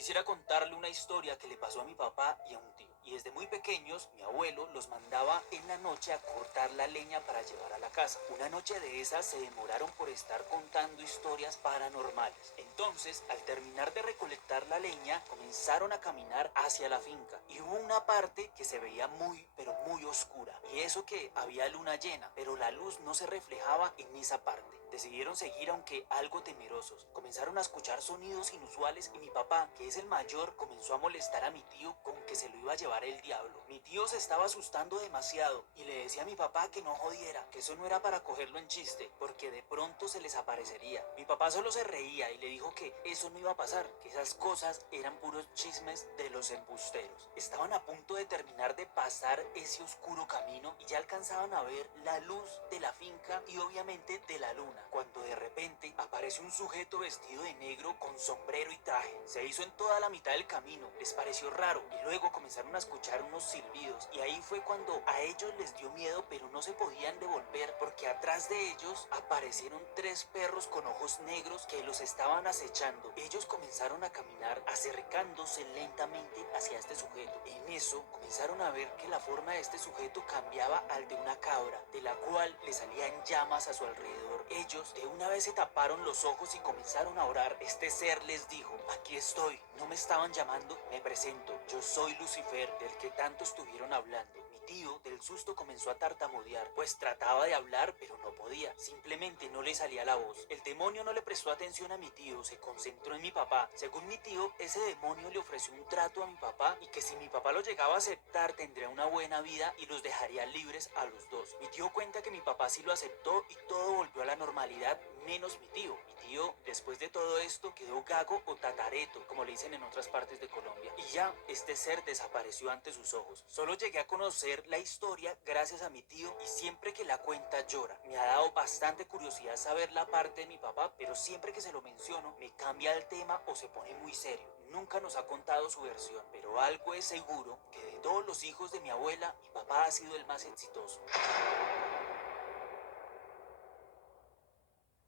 Quisiera contarle una historia que le pasó a mi papá y a un tío. Y desde muy pequeños, mi abuelo los mandaba en la noche a cortar la leña para llevar a la casa. Una noche de esas se demoraron por estar contando historias paranormales. Entonces, al terminar de recolectar la leña, comenzaron a caminar hacia la finca. Y hubo una parte que se veía muy, pero muy oscura. Y eso que había luna llena, pero la luz no se reflejaba en esa parte. Decidieron seguir aunque algo temerosos. Comenzaron a escuchar sonidos inusuales y mi papá, que es el mayor, comenzó a molestar a mi tío con que se lo iba a llevar el diablo. Mi tío se estaba asustando demasiado y le decía a mi papá que no jodiera, que eso no era para cogerlo en chiste, porque de pronto se les aparecería. Mi papá solo se reía y le dijo que eso no iba a pasar, que esas cosas eran puros chismes de los embusteros. Estaban a punto de terminar de pasar ese oscuro camino y ya alcanzaban a ver la luz de la finca y obviamente de la luna, cuando de repente aparece un sujeto vestido de negro con sombrero y traje. Se hizo en toda la mitad del camino, les pareció raro y luego comenzaron a escuchar unos silbidos y ahí fue cuando a ellos les dio miedo, pero no se podían devolver porque atrás de ellos aparecieron tres perros con ojos negros que los estaban acechando. Ellos comenzaron a caminar acercándose lentamente hacia este sujeto. En eso comenzaron a ver que la forma de este sujeto cambiaba al de una cabra, de la cual le salían llamas a su alrededor. Ellos de una vez se taparon los ojos y comenzaron a orar. Este ser les dijo: aquí estoy, no me estaban llamando, me presento, yo soy Lucifer, del que tanto estuvieron hablando. Mi tío del susto comenzó a tartamudear, pues trataba de hablar pero no podía, simplemente no le salía la voz. El demonio no le prestó atención a mi tío, se concentró en mi papá. Según mi tío, ese demonio le ofreció un trato a mi papá y que si mi papá lo llegaba a aceptar tendría una buena vida y los dejaría libres a los dos. Mi tío cuenta que mi papá sí lo aceptó y todo volvió a la normalidad, menos mi tío. Mi tío, después de todo esto, quedó gago o tatareto, como le dicen en otras partes de Colombia. Y ya, este ser desapareció ante sus ojos. Solo llegué a conocer la historia gracias a mi tío y siempre que la cuenta llora. Me ha dado bastante curiosidad saber la parte de mi papá, pero siempre que se lo menciono, me cambia el tema o se pone muy serio. Nunca nos ha contado su versión, pero algo es seguro, que de todos los hijos de mi abuela, mi papá ha sido el más exitoso.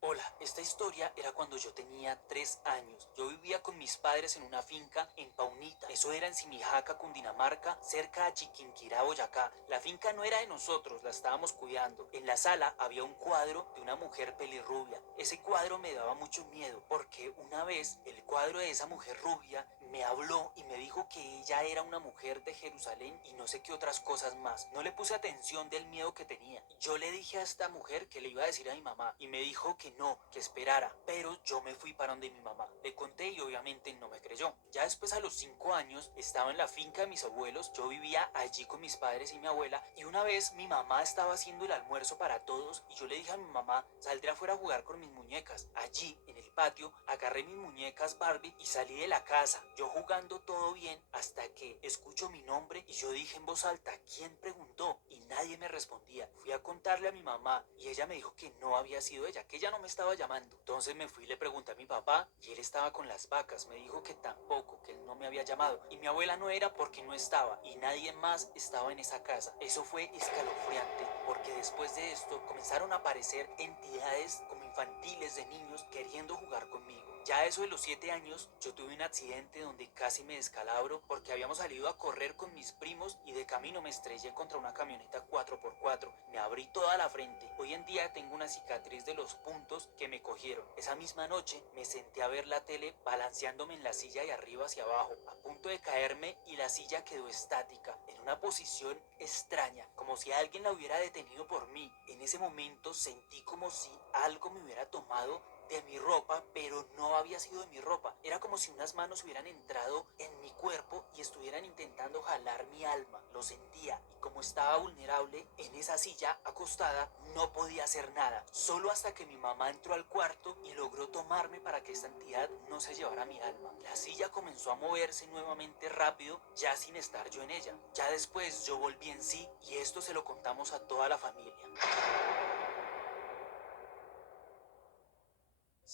Hola, esta historia era cuando yo tenía 3 años. Yo vivía con mis padres en una finca en Paunita. Eso era en Simijaca, Cundinamarca, cerca a Chiquinquirá, Boyacá. La finca no era de nosotros, la estábamos cuidando. En la sala había un cuadro de una mujer pelirrubia. Ese cuadro me daba mucho miedo porque una vez el cuadro de esa mujer rubia me habló y me dijo que ella era una mujer de Jerusalén y no sé qué otras cosas más. No le puse atención del miedo que tenía. Yo le dije a esta mujer que le iba a decir a mi mamá y me dijo que no, que esperara, pero yo me fui para donde mi mamá. Le conté y obviamente no me creyó. Ya después, a los 5 años, estaba en la finca de mis abuelos. Yo vivía allí con mis padres y mi abuela y una vez mi mamá estaba haciendo el almuerzo para todos y yo le dije a mi mamá: saldré afuera a jugar con mis muñecas. Allí en el patio agarré mis muñecas Barbie y salí de la casa, yo jugando todo bien, hasta que escucho mi nombre y yo dije en voz alta: ¿quién preguntó? Y nadie me respondía. Fui a contarle a mi mamá y ella me dijo que no había sido ella, que ella no me estaba llamando. Entonces me fui y le pregunté a mi papá y él estaba con las vacas. Me dijo que tampoco, que él no me había llamado. Y mi abuela no era porque no estaba y nadie más estaba en esa casa. Eso fue escalofriante porque después de esto comenzaron a aparecer entidades como infantiles de niños queriendo jugar conmigo. Ya a eso de los 7 años, yo tuve un accidente donde casi me descalabro porque habíamos salido a correr con mis primos y de camino me estrellé contra una camioneta 4x4. Me abrí toda la frente. Hoy en día tengo una cicatriz de los puntos que me cogieron. Esa misma noche me senté a ver la tele balanceándome en la silla de arriba hacia abajo, a punto de caerme, y la silla quedó estática, en una posición extraña, como si alguien la hubiera detenido por mí. En ese momento sentí como si algo me hubiera tomado de mi ropa, pero no había sido de mi ropa. Era como si unas manos hubieran entrado en mi cuerpo y estuvieran intentando jalar mi alma. Lo sentía y como estaba vulnerable en esa silla acostada, no podía hacer nada. Solo hasta que mi mamá entró al cuarto y logró tomarme para que esta entidad no se llevara mi alma. La silla comenzó a moverse nuevamente rápido, ya sin estar yo en ella. Ya después yo volví en sí y esto se lo contamos a toda la familia.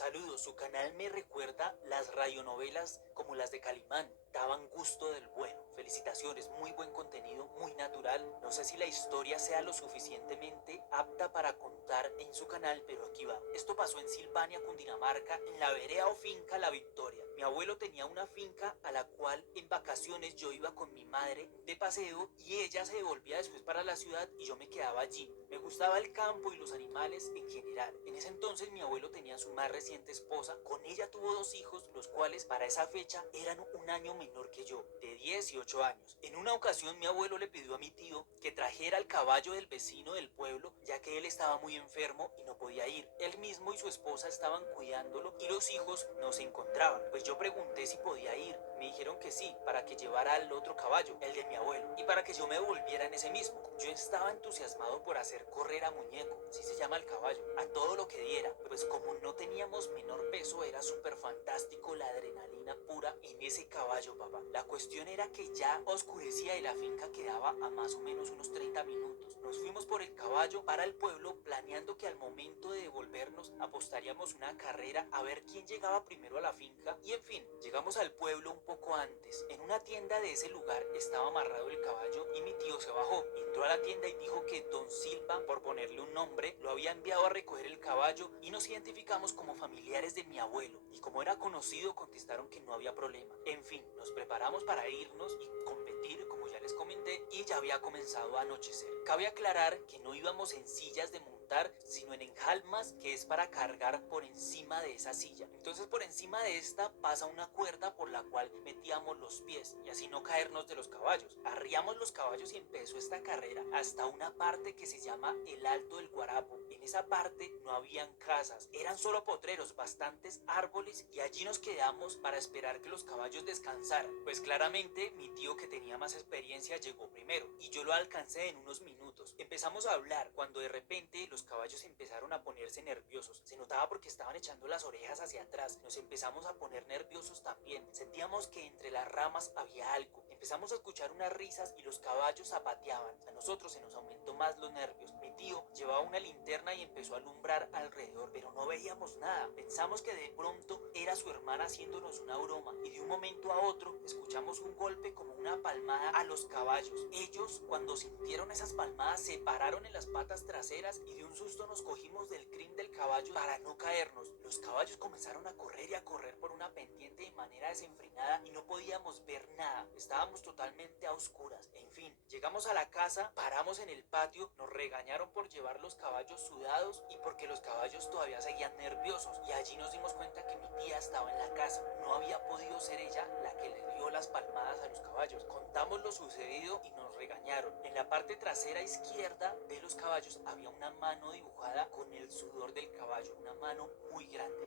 Saludos, su canal me recuerda las radionovelas como las de Calimán. Daban gusto del bueno. Felicitaciones, muy buen contenido, muy natural. No sé si la historia sea lo suficientemente apta para contar en su canal, pero aquí va. Esto pasó en Silvania, Cundinamarca, en la vereda o finca La Victoria. Mi abuelo tenía una finca a la cual en vacaciones yo iba con mi madre de paseo y ella se devolvía después para la ciudad y yo me quedaba allí. Me gustaba el campo y los animales en general. En ese entonces mi abuelo tenía su más reciente esposa, con ella tuvo 2 hijos, los cuales para esa fecha eran un año menor que yo, de 10 y 8 años. En una ocasión mi abuelo le pidió a mi tío que trajera el caballo del vecino del pueblo, ya que él estaba muy enfermo y no podía ir. Él mismo y su esposa estaban cuidándolo y los hijos no se encontraban. Pues yo pregunté si podía ir. Me dijeron que sí, para que llevara al otro caballo, el de mi abuelo, y para que yo me volviera en ese mismo. Yo estaba entusiasmado por hacer correr a Muñeco, así se llama el caballo, a todo lo que diera, pues como no teníamos menor peso, era súper fantástico la adrenalina pura en ese caballo, papá. La cuestión era que ya oscurecía y la finca quedaba a más o menos unos 30 minutos. Nos fuimos por el caballo para el pueblo, planeando que al momento de devolvernos apostaríamos una carrera a ver quién llegaba primero a la finca. Y en fin, llegamos al pueblo un poco antes. En una tienda de ese lugar estaba amarrado el caballo y mi tío se bajó. Entró a la tienda y dijo que Don Silva, por ponerle un nombre, lo había enviado a recoger el caballo y nos identificamos como familiares de mi abuelo. Y como era conocido, contestaron que no había problema. En fin, nos preparamos para irnos y competir, como ya les comenté, y ya había comenzado a anochecer. Cabe aclarar que no íbamos en sillas de montar, sino en enjalmas, que es para cargar por encima de esa silla. Entonces por encima de esta pasa una cuerda por la cual metíamos los pies y así no caernos de los caballos. Arriamos los caballos y empezó esta carrera hasta una parte que se llama el Alto del Guarapo. En esa parte no habían casas, eran solo potreros, bastantes árboles, y allí nos quedamos para esperar que los caballos descansaran. Pues claramente mi tío, que tenía más experiencia, llegó primero y yo lo alcancé en unos minutos. Empezamos a hablar cuando de repente los caballos empezaron a ponerse nerviosos. Se notaba porque estaban echando las orejas hacia atrás. Nos empezamos a poner nerviosos también. Sentíamos que entre las ramas había algo. Empezamos a escuchar unas risas y los caballos zapateaban. A nosotros se nos aumentó más los nervios. Mi tío llevaba una linterna y empezó a alumbrar alrededor, pero no veíamos nada. Pensamos que de pronto era su hermana haciéndonos una broma y de un momento a otro escuchamos un golpe como una palmada a los caballos. Ellos, cuando sintieron esas palmadas, se pararon en las patas traseras y de un susto nos cogimos del crin del caballo para no caernos. Los caballos comenzaron a correr y a correr por una pendiente de manera desenfrenada y no podíamos ver nada. Estábamos totalmente a oscuras. En fin, llegamos a la casa, paramos en el patio, nos regañaron por llevar los caballos sudados y porque los caballos todavía seguían nerviosos, y allí nos dimos cuenta que mi tía estaba en la casa. No había podido ser ella la que le dio las palmadas a los caballos. Contamos lo sucedido y nos regañaron. En la parte trasera izquierda de los caballos había una mano dibujada con el sudor del caballo, una mano muy grande.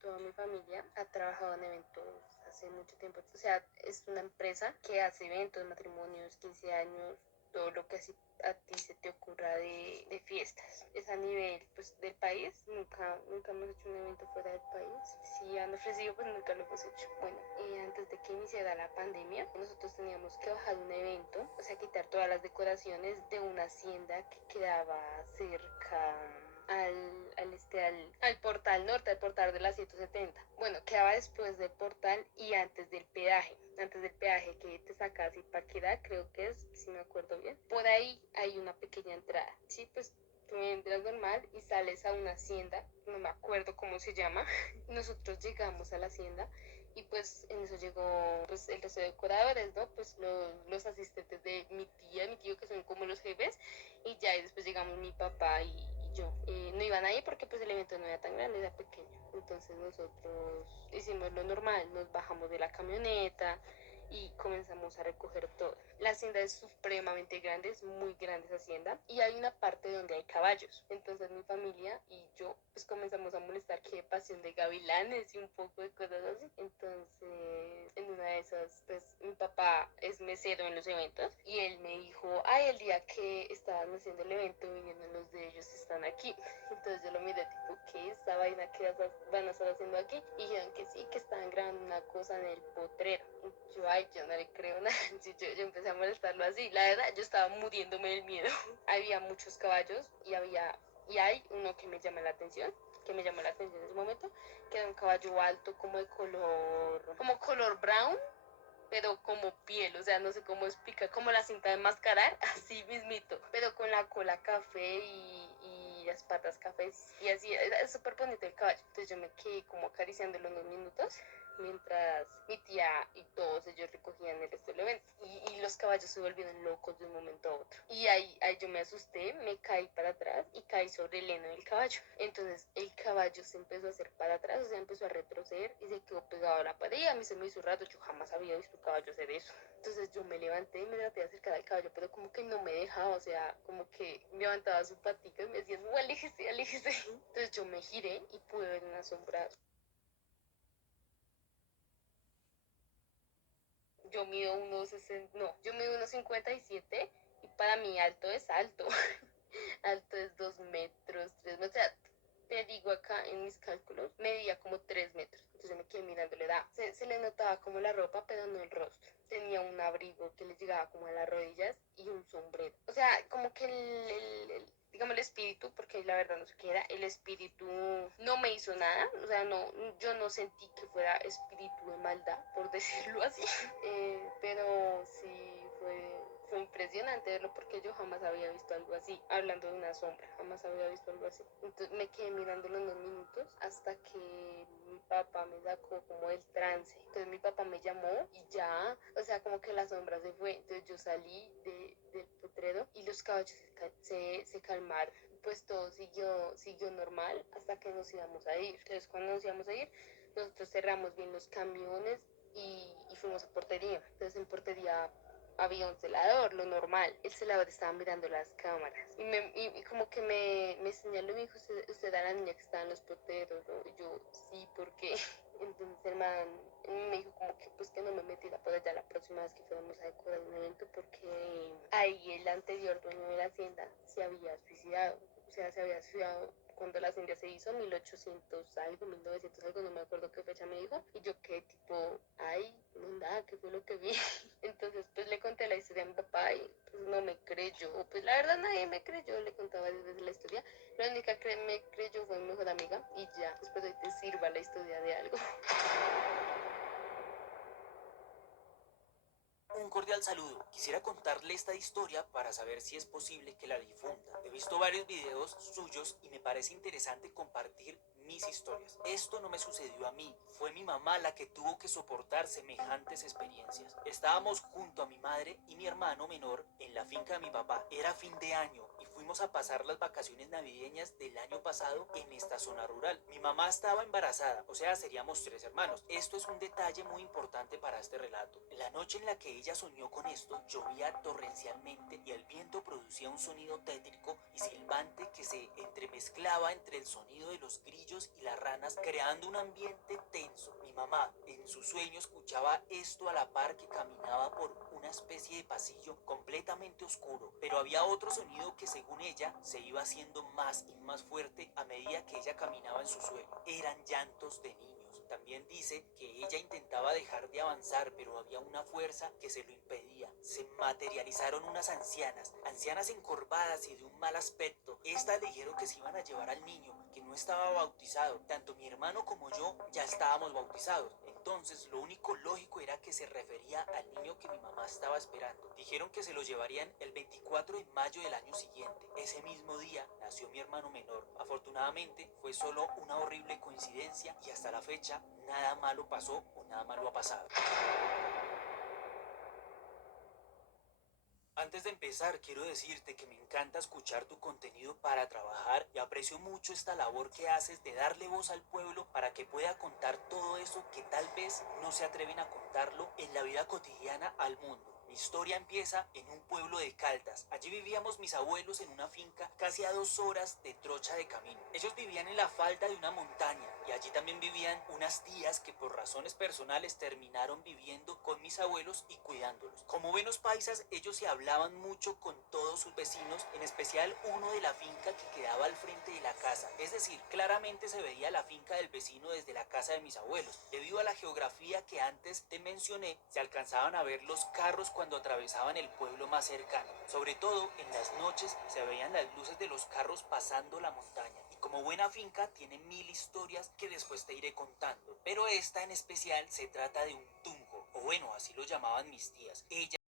Toda mi familia ha trabajado en eventos hace mucho tiempo. O sea, es una empresa que hace eventos, matrimonios, 15 años, todo lo que así a ti se te ocurra de fiestas. Es a nivel pues del país, nunca hemos hecho un evento fuera del país. Si han ofrecido, pues nunca lo hemos hecho. Bueno, antes de que iniciara la pandemia, nosotros teníamos que bajar un evento, o sea, quitar todas las decoraciones de una hacienda que quedaba cerca al portal norte, al portal de la 170. Bueno, quedaba después del portal y antes del peaje que te sacas y Paquedá, creo que es, si me acuerdo bien. Por ahí hay una pequeña entrada, sí, pues tú entras normal y sales a una hacienda, no me acuerdo cómo se llama. Nosotros llegamos a la hacienda y pues en eso llegó pues el resto de decoradores, ¿no? Pues los asistentes de mi tía, mi tío, que son como los jefes, y ya y después llegamos mi papá y yo. No iban ahí porque pues el evento no era tan grande, era pequeño. Entonces nosotros hicimos lo normal, nos bajamos de la camioneta y comenzamos a recoger todo. La hacienda es supremamente grande, es muy grande esa hacienda y hay una parte donde hay caballos. Entonces mi familia y yo pues comenzamos a molestar que pasión de gavilanes y un poco de cosas así. Entonces en una de esas pues mi papá es mesero en los eventos y él me dijo, ay, el día que estaban haciendo el evento vinieron los de ellos, están aquí. Entonces yo lo miré tipo, ¿qué es esa vaina que van a estar haciendo aquí? Y dijeron que sí, que estaban grabando una cosa en el potrero. Y yo, ay, yo no le creo nada. Yo empecé a molestarlo así. La verdad, yo estaba muriéndome del miedo. Había muchos caballos y hay uno que me llama la atención, en ese momento, que era un caballo alto como color brown, pero como piel, o sea, no sé cómo explicar, como la cinta de mascarar, así mismito, pero con la cola café y y las patas cafés y así, es súper bonito el caballo. Entonces yo me quedé como acariciándolo unos minutos mientras mi tía y todos ellos recogían el resto del evento. Y los caballos se volvieron locos de un momento a otro. Y ahí yo me asusté, me caí para atrás y caí sobre el heno del caballo. Entonces el caballo se empezó a hacer para atrás, o sea, empezó a retroceder y se quedó pegado a la pared. Y a mí se me hizo raro, yo jamás había visto un caballo hacer eso. Entonces yo me levanté y me traté de acercar al caballo, pero como que no me dejaba, o sea, como que me levantaba su patica y me decía, no, aléjese, aléjese. Entonces yo me giré y pude ver una sombra. Yo mido unos 60, no, yo mido unos 57 y para mí alto es alto. Alto es 2 metros, 3 metros. O sea, te digo acá en mis cálculos, medía como 3 metros. Entonces yo me quedé mirándole, se le notaba como la ropa, pero no el rostro. Tenía un abrigo que le llegaba como a las rodillas y un sombrero. O sea, como que digamos el espíritu, porque la verdad no sé qué era, el espíritu no me hizo nada, o sea, no, yo no sentí que fuera espíritu de maldad, por decirlo así, pero sí fue impresionante verlo porque yo jamás había visto algo así, hablando de una sombra, jamás había visto algo así. Entonces me quedé mirándolo unos minutos hasta que mi papá me sacó como del trance. Entonces mi papá me llamó y ya, o sea, como que la sombra se fue. Entonces yo salí del potrero y los caballos se calmaron. Pues todo siguió normal hasta que nos íbamos a ir. Entonces cuando nos íbamos a ir, nosotros cerramos bien los camiones y fuimos a portería. Entonces en portería había un celador, lo normal. El celador estaba mirando las cámaras y como que me señaló y me dijo, usted era la niña que estaba en los porteros, ¿no? Y yo, sí, ¿por qué? Entonces el man me dijo como que pues que no me metiera por allá la próxima vez que fuéramos a decorar un evento porque ahí el anterior dueño de la hacienda se había suicidado, o sea, se había suicidado cuando la hacienda se hizo, 1800 algo, 1900 algo, no me acuerdo qué fecha me dijo, y yo qué tipo, ay, no nada, ¿qué fue lo que vi? Entonces pues le conté la historia a mi papá y pues no me creyó, pues la verdad nadie me creyó, le contaba desde la historia, la única que me creyó fue mi mejor amiga y ya, espero que te sirva la historia de algo. Un cordial saludo. Quisiera contarle esta historia para saber si es posible que la difunda. He visto varios videos suyos y me parece interesante compartir mis historias. Esto no me sucedió a mí, fue mi mamá la que tuvo que soportar semejantes experiencias. Estábamos junto a mi madre y mi hermano menor en la finca de mi papá. Era fin de año y fuimos a pasar las vacaciones navideñas del año pasado en esta zona rural. Mi mamá estaba embarazada, o sea, seríamos 3 hermanos. Esto es un detalle muy importante para este relato. La noche en la que ella soñó con esto, llovía torrencialmente y el viento producía un sonido tétrico y silbante que se entremezclaba entre el sonido de los grillos y las ranas, creando un ambiente tenso. Mi mamá, en su sueño, escuchaba esto a la par que caminaba por una especie de pasillo completamente oscuro, pero había otro sonido que según ella se iba haciendo más y más fuerte a medida que ella caminaba en su sueño. Eran llantos de niños. También dice que ella intentaba dejar de avanzar, pero había una fuerza que se lo impedía. Se materializaron unas ancianas encorvadas y de un mal aspecto. Estas le dijeron que se iban a llevar al niño, que no estaba bautizado. Tanto mi hermano como yo ya estábamos bautizados. Entonces lo único lógico era que se refería al niño que mi mamá estaba esperando. Dijeron que se lo llevarían el 24 de mayo del año siguiente. Ese mismo día nació mi hermano menor. Afortunadamente fue solo una horrible coincidencia y hasta la fecha nada malo pasó o nada malo ha pasado. Antes de empezar, quiero decirte que me encanta escuchar tu contenido para trabajar y aprecio mucho esta labor que haces de darle voz al pueblo para que pueda contar todo eso que tal vez no se atreven a contarlo en la vida cotidiana al mundo. Mi historia empieza en un pueblo de Caldas. Allí vivíamos mis abuelos en una finca casi a 2 horas de trocha de camino. Ellos vivían en la falda de una montaña y allí también vivían unas tías que por razones personales terminaron viviendo con mis abuelos y cuidándolos. Como buenos paisas, ellos se hablaban mucho con todos sus vecinos, en especial uno de la finca que quedaba al frente de la casa. Es decir, claramente se veía la finca del vecino desde la casa de mis abuelos. Debido a la geografía que antes te mencioné, se alcanzaban a ver los carros cuando atravesaban el pueblo más cercano. Sobre todo en las noches se veían las luces de los carros pasando la montaña. Y como buena finca tiene mil historias que después te iré contando. Pero esta en especial se trata de un tunjo, o bueno, así lo llamaban mis tías. Ella